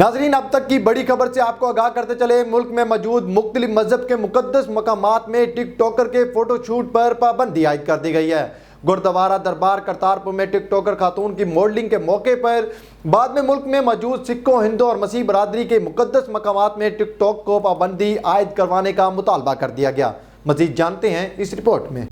नाज़रीन, अब तक की बड़ी खबर से आपको आगाह करते चले, मुल्क में मौजूद मुख्तलिफ मजहब के मुकद्दस मकामात में टिक टॉकर के फोटो शूट पर पाबंदी आयद कर दी गई है। गुरुद्वारा दरबार करतारपुर में टिक टॉकर खातून की मॉडलिंग के मौके पर बाद में मुल्क में मौजूद सिखों, हिंदू और मसीह बरादरी के मुकद्दस मकामात में टिक टॉक को पाबंदी आयद करवाने का मुतालबा कर दिया गया। मजीद जानते हैं इस रिपोर्ट में।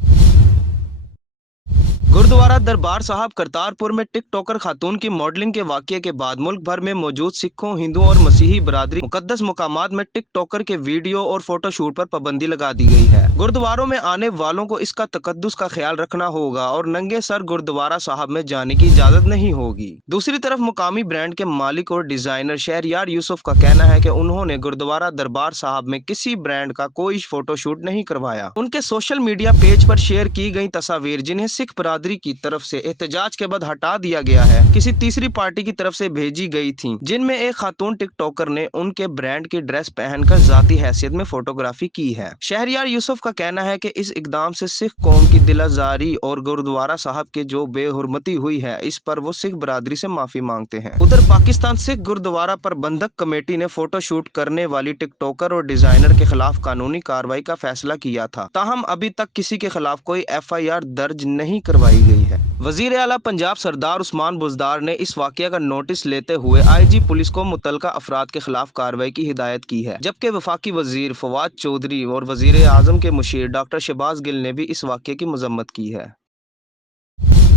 गुरुद्वारा दरबार साहब करतारपुर में टिक टॉकर खातून की मॉडलिंग के वाकये के बाद मुल्क भर में मौजूद सिखों, हिंदुओं और मसीही बरादरी मुकद्दस मकामात में टिक टॉकर के वीडियो और फोटो शूट पर पाबंदी लगा दी गई है। गुरुद्वारों में आने वालों को इसका तकद्दुस का ख्याल रखना होगा और नंगे सर गुरुद्वारा साहब में जाने की इजाजत नहीं होगी। दूसरी तरफ मुकामी ब्रांड के मालिक और डिजाइनर शहरयार यूसुफ का कहना है कि उन्होंने गुरुद्वारा दरबार साहब में किसी ब्रांड का कोई फोटो शूट नहीं करवाया। उनके सोशल मीडिया पेज पर शेयर की गई तस्वीर, जिन्हें सिख बरादरी की तरफ से एहतजाज के बाद हटा दिया गया है, किसी तीसरी पार्टी की तरफ से भेजी गई थी, जिनमें एक खातून टिकटॉकर ने उनके ब्रांड की ड्रेस पहनकर जाती हैसियत में फोटोग्राफी की है। शहरयार यूसुफ का कहना है कि इस इकदाम से सिख कौम की दिलाजारी और गुरुद्वारा साहब के जो बेहुरमती हुई है, इस पर वो सिख बरादरी से माफी मांगते हैं। उधर पाकिस्तान सिख गुरुद्वारा प्रबंधक कमेटी ने फोटो शूट करने वाली टिकटॉकर और डिजाइनर के खिलाफ कानूनी कार्रवाई का फैसला किया था, ताहम अभी तक किसी के खिलाफ कोई FIR दर्ज नहीं करवाई गई है। वजीर आला पंजाब सरदार उस्मान बुज़दार ने इस वाकये का नोटिस लेते हुए IG पुलिस को मुतलका अफराद के खिलाफ कार्रवाई की हिदायत की है, जबकि वफाकी वजीर फवाद चौधरी और वजीर आजम के मुशीर डॉक्टर शहबाज गिल ने भी इस वाकये की मजम्मत की है।